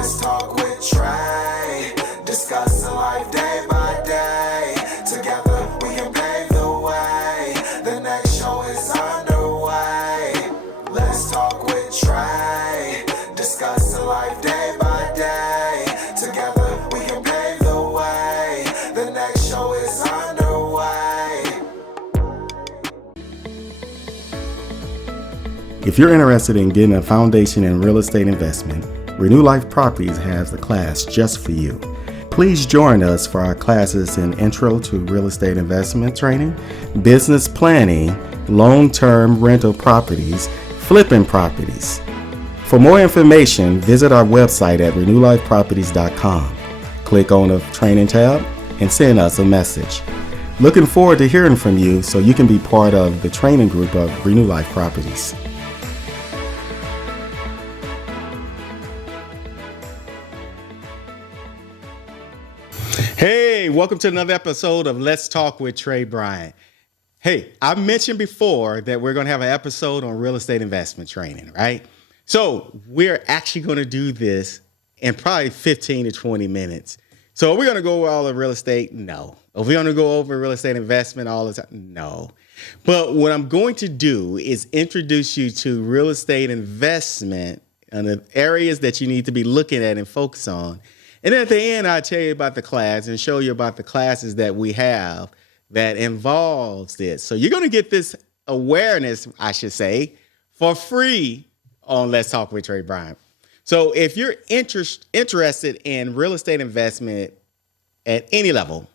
Let's talk with Trey. Discussing life day by day. Together we can pave the way. The next show is underway. Let's talk with Trey. Discussing life day by day. Together we can pave the way. The next show is underway. If you're interested in getting a foundation in real estate investment, Renew Life Properties has the class just for you. Please join us for our classes in Intro to Real Estate Investment Training, Business Planning, Long-Term Rental Properties, Flipping Properties. For more information, visit our website at renewlifeproperties.com. Click on the Training tab and send us a message. Looking forward to hearing from you so you can be part of the training group of Renew Life Properties. Hey, welcome to another episode of Let's Talk with Trey Bryant. Hey, I mentioned before that we're going to have an episode on real estate investment training, right? So we're actually going to do this in probably 15 to 20 minutes. So are we going to go over all the real estate? No. Are we going to go over real estate investment all the time? No. But what I'm going to do is introduce you to real estate investment and the areas that you need to be looking at and focus on. And then at the end, I'll tell you about the class and show you about the classes that we have that involves this. So you're going to get this awareness, I should say, for free on Let's Talk with Trey Bryant. So if you're interested in real estate investment at any level,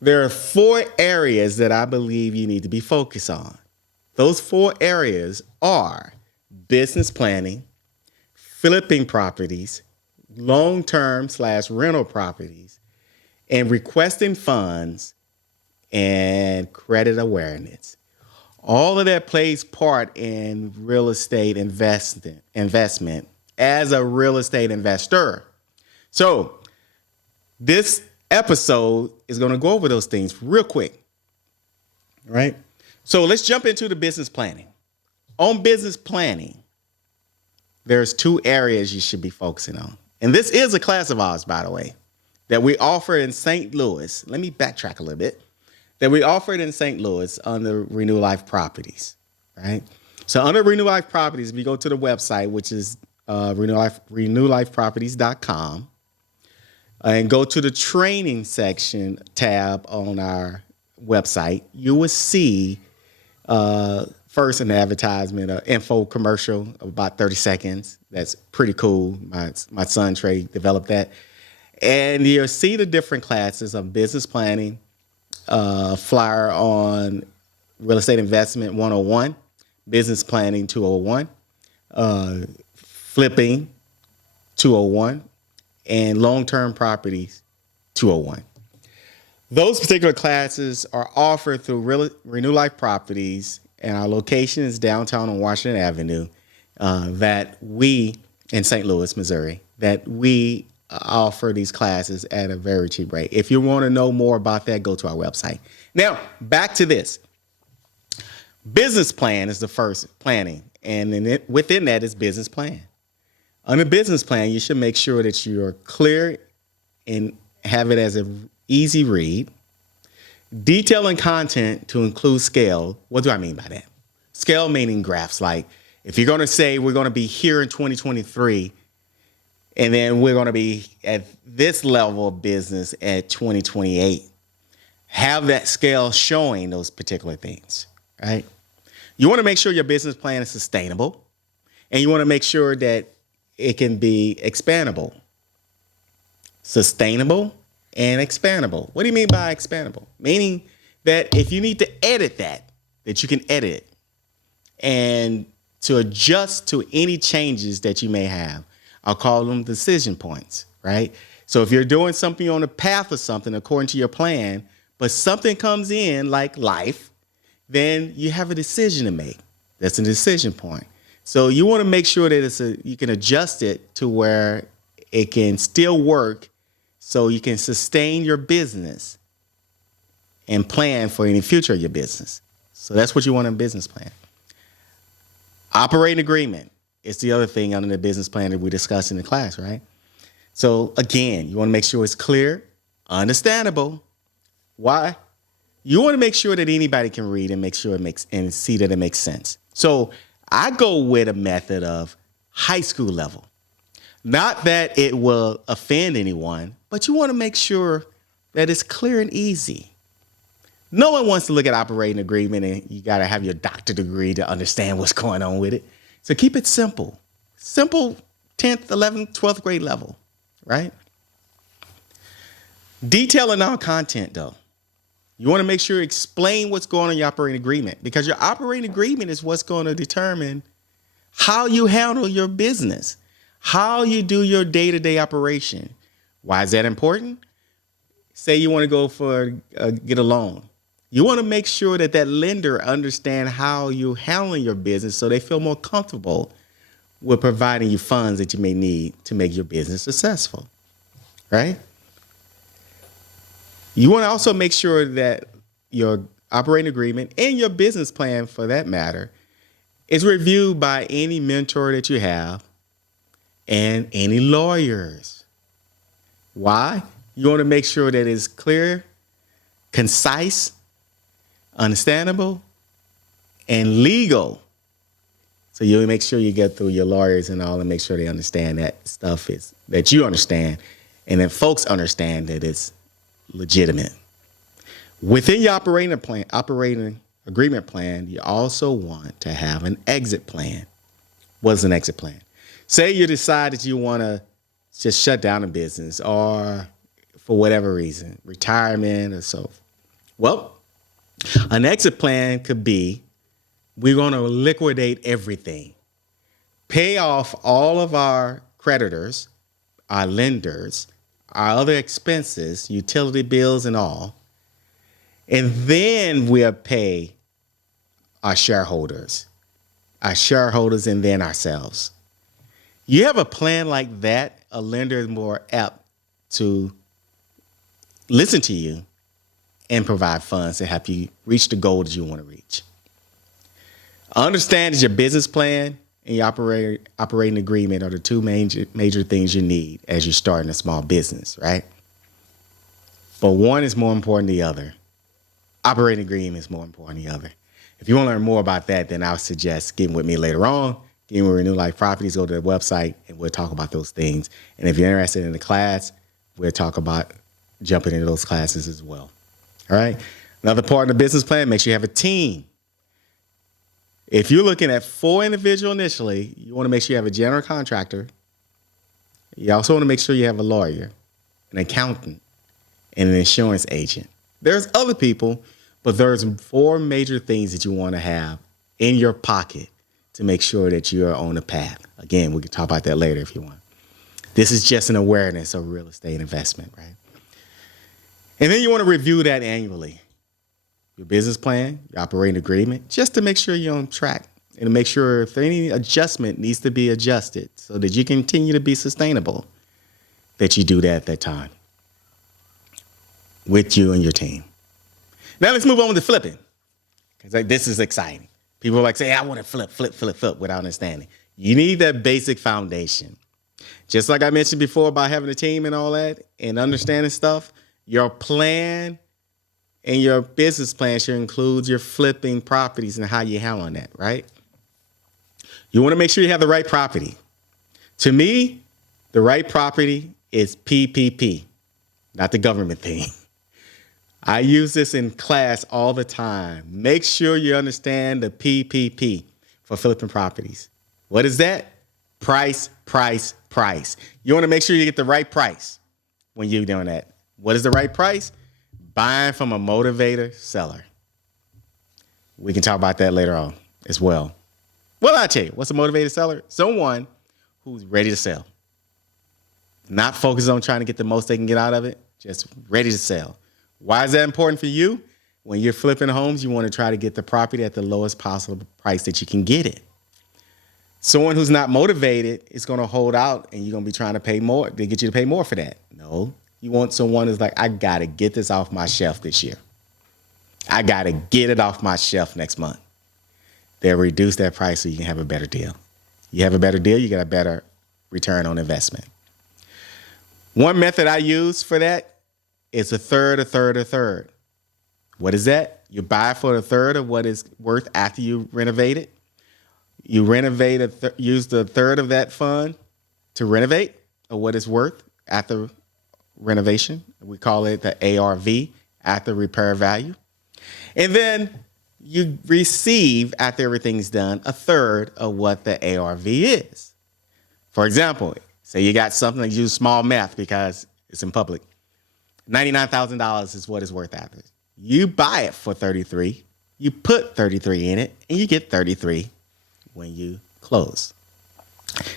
there are 4 areas that I believe you need to be focused on. Those 4 areas are business planning, flipping properties, long-term / rental properties, and requesting funds and credit awareness. All of that plays part in real estate investment as a real estate investor. So this episode is going to go over those things real quick. All right. So let's jump into the business planning. On business planning, there's 2 areas you should be focusing on. And this is a class of ours, by the way, that we offer in St. Louis. Let me backtrack a little bit. That we offered in St. Louis under Renew Life Properties, right? So under Renew Life Properties, we go to the website, which is renewlifeproperties.com, and go to the training section tab on our website. You will see first an advertisement, an info commercial of about 30 seconds. That's pretty cool. My son Trey developed that. And you'll see the different classes of business planning, flyer on real estate investment 101, business planning 201, flipping 201, and long-term properties 201. Those particular classes are offered through Renew Life Properties, and our location is downtown on Washington Avenue, that we, in St. Louis, Missouri, that we offer these classes at a very cheap rate. If you want to know more about that, go to our website. Now, back to this. Business plan is the first planning, and then within that is business plan. On a business plan, you should make sure that you're clear and have it as an easy read. Detail and content to include scale. What do I mean by that? Scale meaning graphs. Like if you're going to say we're going to be here in 2023, and then we're going to be at this level of business at 2028, have that scale showing those particular things, right? You want to make sure your business plan is sustainable, and you want to make sure that it can be expandable. Sustainable and expandable. What do you mean by expandable? Meaning that if you need to edit that you can edit it and to adjust to any changes that you may have. I'll call them decision points, right? So if you're doing something on the path of something according to your plan, but something comes in like life, then you have a decision to make. That's a decision point. So you want to make sure that you can adjust it to where it can still work so you can sustain your business and plan for any future of your business. So that's what you want in a business plan. Operating agreement. It's the other thing under the business plan that we discussed in the class, right? So again, you want to make sure it's clear, understandable. Why? You want to make sure that anybody can read and make sure it makes and see that it makes sense. So I go with a method of high school level. Not that it will offend anyone, but you want to make sure that it's clear and easy. No one wants to look at operating agreement and you got to have your doctorate degree to understand what's going on with it. So keep it simple. Simple 10th, 11th, 12th grade level, right? Detailing our content, though. You want to make sure you explain what's going on in your operating agreement, because your operating agreement is what's going to determine how you handle your business, how you do your day-to-day operation. Why is that important? Say you want to go for get a loan. You want to make sure that that lender understands how you're handling your business so they feel more comfortable with providing you funds that you may need to make your business successful, right? You want to also make sure that your operating agreement and your business plan, for that matter, is reviewed by any mentor that you have and any lawyers. Why? You want to make sure that it's clear, concise, understandable, and legal. So you make sure you get through your lawyers and all and make sure they understand that stuff is that you understand, and that folks understand that it's legitimate. Within your operating agreement plan, you also want to have an exit plan. What's an exit plan? Say you decide that you want to just shut down a business, or for whatever reason, retirement or so. Well, an exit plan could be, we're going to liquidate everything, pay off all of our creditors, our lenders, our other expenses, utility bills and all, and then we'll pay our shareholders and then ourselves. You have a plan like that, a lender is more apt to listen to you and provide funds to help you reach the goal that you want to reach. Understand that your business plan and your operating agreement are the two major things you need as you're starting a small business, right? But one is more important than the other. Operating agreement is more important than the other. If you want to learn more about that, then I would suggest getting with me later on. Getting with Renew Life Properties, go to the website and we'll talk about those things. And if you're interested in the class, we'll talk about jumping into those classes as well. All right. Another part of the business plan, make sure you have a team. If you're looking at 4 individuals initially, you want to make sure you have a general contractor. You also want to make sure you have a lawyer, an accountant, and an insurance agent. There's other people, but there's 4 major things that you want to have in your pocket to make sure that you are on the path. Again, we can talk about that later if you want. This is just an awareness of real estate investment, right? And then you want to review that annually. Your business plan, your operating agreement, just to make sure you're on track and to make sure if any adjustment needs to be adjusted so that you continue to be sustainable, that you do that at that time with you and your team. Now let's move on to flipping, because this is exciting. People are like, say, I want to flip without understanding. You need that basic foundation. Just like I mentioned before about having a team and all that and understanding stuff, your plan and your business plan should include your flipping properties and how you handle that, right? You want to make sure you have the right property. To me, the right property is PPP, not the government thing. I use this in class all the time. Make sure you understand the PPP for flipping properties. What is that? Price, price, price. You want to make sure you get the right price when you're doing that. What is the right price? Buying from a motivator seller. We can talk about that later on as well. Well, I'll tell you, what's a motivated seller? Someone who's ready to sell. Not focused on trying to get the most they can get out of it, just ready to sell. Why is that important for you? When you're flipping homes, you want to try to get the property at the lowest possible price that you can get it. Someone who's not motivated is going to hold out and you're going to be trying to pay more. They get you to pay more for that. No, you want someone who's like, I got to get this off my shelf this year. I got to get it off my shelf next month. They'll reduce that price so you can have a better deal. You have a better deal, you get a better return on investment. One method I use for that is a third, a third, a third. What is that? You buy for a third of what it's worth after you renovate it. You renovate, use the third of that fund to renovate or what it's worth after renovation. We call it the ARV, after repair value. And then you receive, after everything's done, a third of what the ARV is. For example, say you got something that use small math because it's in public. $99,000 is what it's worth after. You buy it for 33, you put 33 in it, and you get 33 when you close.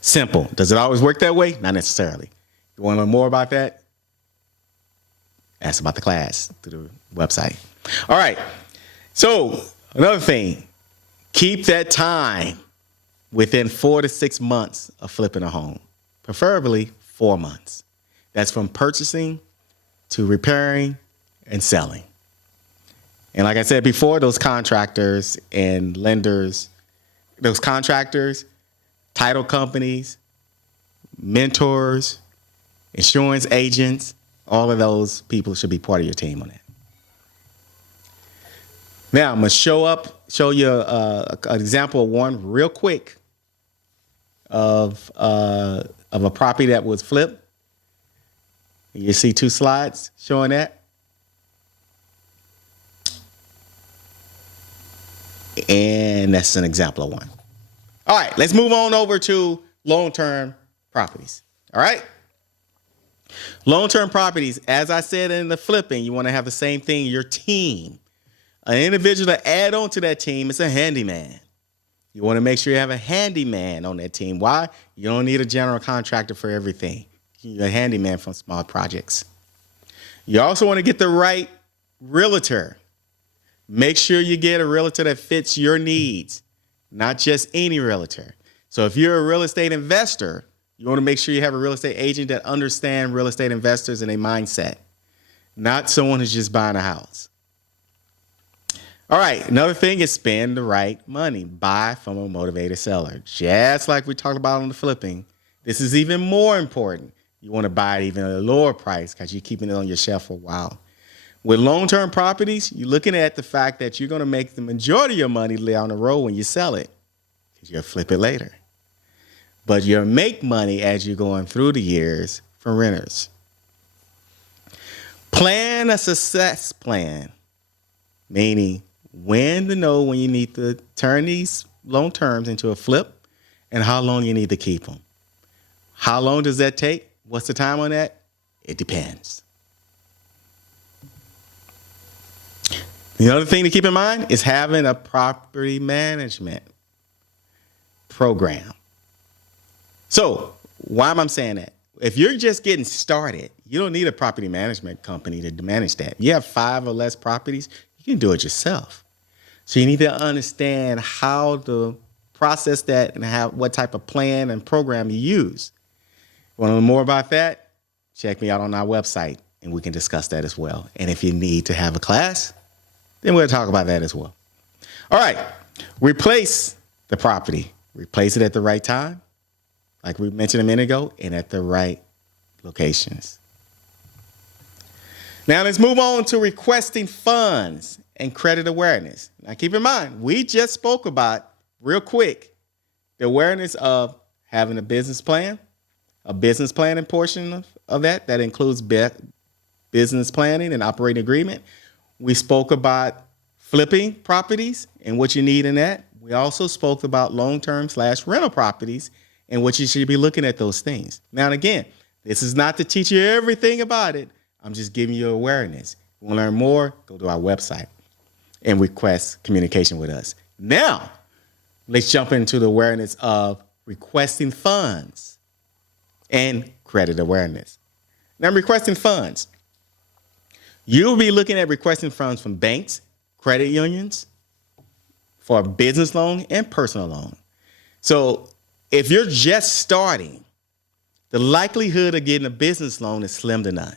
Simple. Does it always work that way? Not necessarily. You want to learn more about that? Ask about the class through the website. All right. So another thing, keep that time within 4 to 6 months of flipping a home, preferably 4 months. That's from purchasing to repairing and selling. And like I said before, those contractors and lenders, those contractors, title companies, mentors, insurance agents, all of those people should be part of your team on that. Now, I'm going to show you an example of one real quick of a property that was flipped. You see 2 slides showing that. And that's an example of one. All right, let's move on over to long-term properties. All right. Long-term properties, as I said in the flipping, you want to have the same thing, your team. An individual to add on to that team is a handyman. You want to make sure you have a handyman on that team. Why? You don't need a general contractor for everything. You need a handyman for small projects. You also want to get the right realtor. Make sure you get a realtor that fits your needs, not just any realtor. So if you're a real estate investor, you want to make sure you have a real estate agent that understands real estate investors and their mindset, not someone who's just buying a house. All right, another thing is spend the right money. Buy from a motivated seller. Just like we talked about on the flipping, this is even more important. You want to buy it even at a lower price because you're keeping it on your shelf for a while. With long-term properties, you're looking at the fact that you're going to make the majority of your money down the road when you sell it because you'll flip it later. But you'll make money as you're going through the years for renters. Plan a success plan, meaning when to know when you need to turn these loan terms into a flip and how long you need to keep them. How long does that take? What's the time on that? It depends. The other thing to keep in mind is having a property management program. So why am I saying that? If you're just getting started, you don't need a property management company to manage that. You have 5 or less properties, you can do it yourself. So you need to understand how to process that and what type of plan and program you use. Want to learn more about that? Check me out on our website and we can discuss that as well. And if you need to have a class, then we'll talk about that as well. All right, replace the property. Replace it at the right time, like we mentioned a minute ago, and at the right locations. Now let's move on to requesting funds and credit awareness. Now keep in mind, we just spoke about, real quick, the awareness of having a business plan, a business planning portion of that includes business planning and operating agreement. We spoke about flipping properties and what you need in that. We also spoke about long-term / rental properties and what you should be looking at those things. Now, and again, this is not to teach you everything about it. I'm just giving you awareness. If you want to learn more, go to our website and request communication with us. Now, let's jump into the awareness of requesting funds and credit awareness. Now, requesting funds. You'll be looking at requesting funds from banks, credit unions, for a business loan and personal loan. So if you're just starting, the likelihood of getting a business loan is slim to none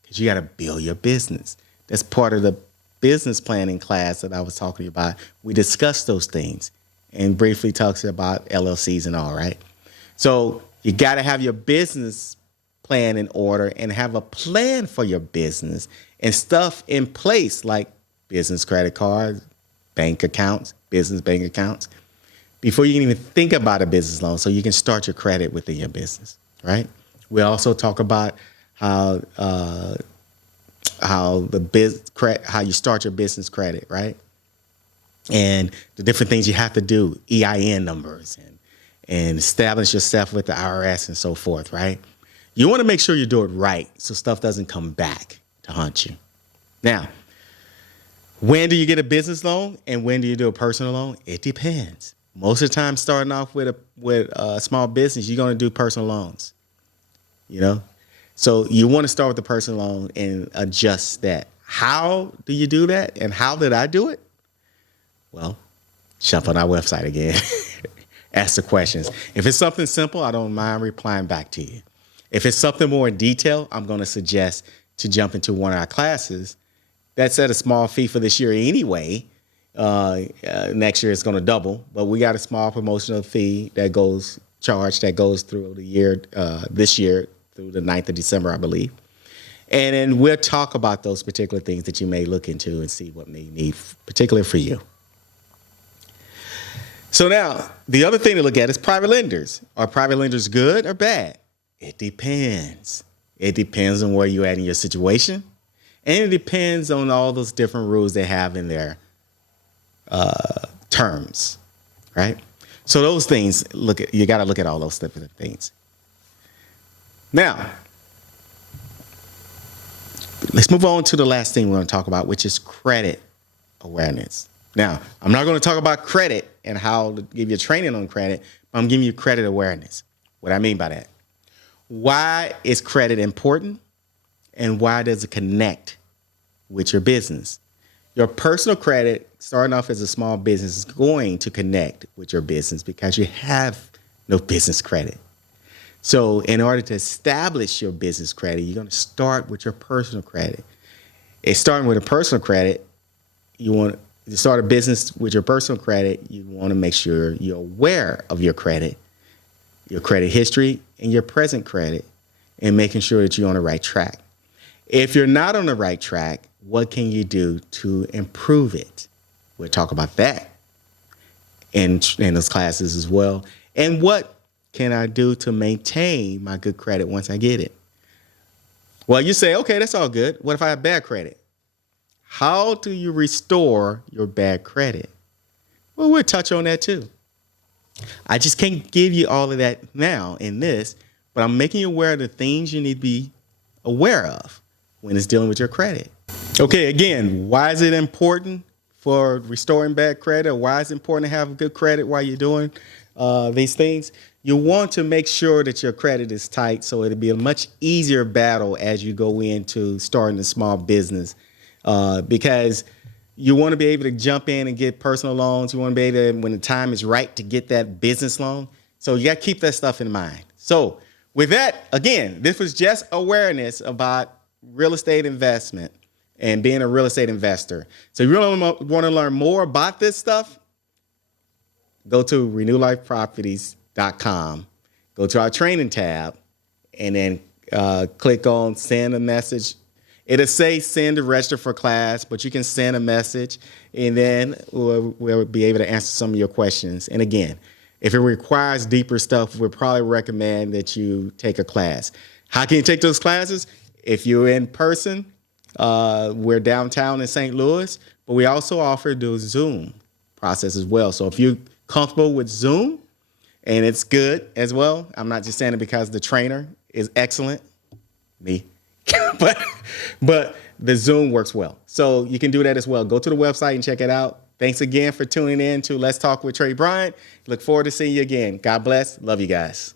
because you got to build your business. That's part of the business planning class that I was talking about. We discussed those things and briefly talks about LLCs and all, right? So you got to have your business plan in order and have a plan for your business and stuff in place like business credit cards, bank accounts, business bank accounts, before you can even think about a business loan so you can start your credit within your business, right? We also talk about how you start your business credit, right? And the different things you have to do, EIN numbers and establish yourself with the IRS and so forth, right? You want to make sure you do it right so stuff doesn't come back to haunt you. Now, when do you get a business loan and when do you do a personal loan? It depends. Most of the time, starting off with a small business, you're going to do personal loans, you know? So you want to start with the personal loan and adjust that. How do you do that? And how did I do it? Well, jump on our website again. Ask the questions. If it's something simple, I don't mind replying back to you. If it's something more in detail, I'm going to suggest to jump into one of our classes. That's at a small fee for this year anyway. Next year it's going to double, but we got a small promotional fee that goes through the year, this year through the 9th of December, I believe. And then we'll talk about those particular things that you may look into and see what may need, particularly for you. So now, the other thing to look at is private lenders. Are private lenders good or bad? It depends. It depends on where you're at in your situation. And it depends on all those different rules they have in their terms, right? So those things, you got to look at all those different things. Now, let's move on to the last thing we're going to talk about, which is credit awareness. Now, I'm not going to talk about credit and how to give you training on credit, but I'm giving you credit awareness. What I mean by that. Why is credit important and why does it connect with your business? Your personal credit, starting off as a small business, is going to connect with your business because you have no business credit. So in order to establish your business credit, you're going to start with your personal credit. And starting with a personal credit, you want to start a business with your personal credit, you want to make sure you're aware of your credit history, and your present credit, and making sure that you're on the right track. If you're not on the right track, what can you do to improve it? We'll talk about that in those classes as well. And what can I do to maintain my good credit once I get it? Well, you say, okay, that's all good. What if I have bad credit? How do you restore your bad credit? Well, we'll touch on that too. I just can't give you all of that now in this, but I'm making you aware of the things you need to be aware of when it's dealing with your credit. Okay, again, why is it important for restoring bad credit? Or why is it important to have good credit while you're doing these things? You want to make sure that your credit is tight so it'll be a much easier battle as you go into starting a small business because you want to be able to jump in and get personal loans. You want to be able to, when the time is right, to get that business loan. So you got to keep that stuff in mind. So with that, again, this was just awareness about real estate investment and being a real estate investor. So if you really want to learn more about this stuff, go to renewlifeproperties.com, go to our training tab, and then click on send a message. It'll say send to register for class, but you can send a message, and then we'll be able to answer some of your questions. And again, if it requires deeper stuff, we'd probably recommend that you take a class. How can you take those classes? If you're in person, we're downtown in St. Louis, but we also offer the Zoom process as well. So if you're comfortable with Zoom, and it's good as well, I'm not just saying it because the trainer is excellent, me. but the Zoom works well. So you can do that as well. Go to the website and check it out. Thanks again for tuning in to Let's Talk with Trey Bryant. Look forward to seeing you again. God bless. Love you guys.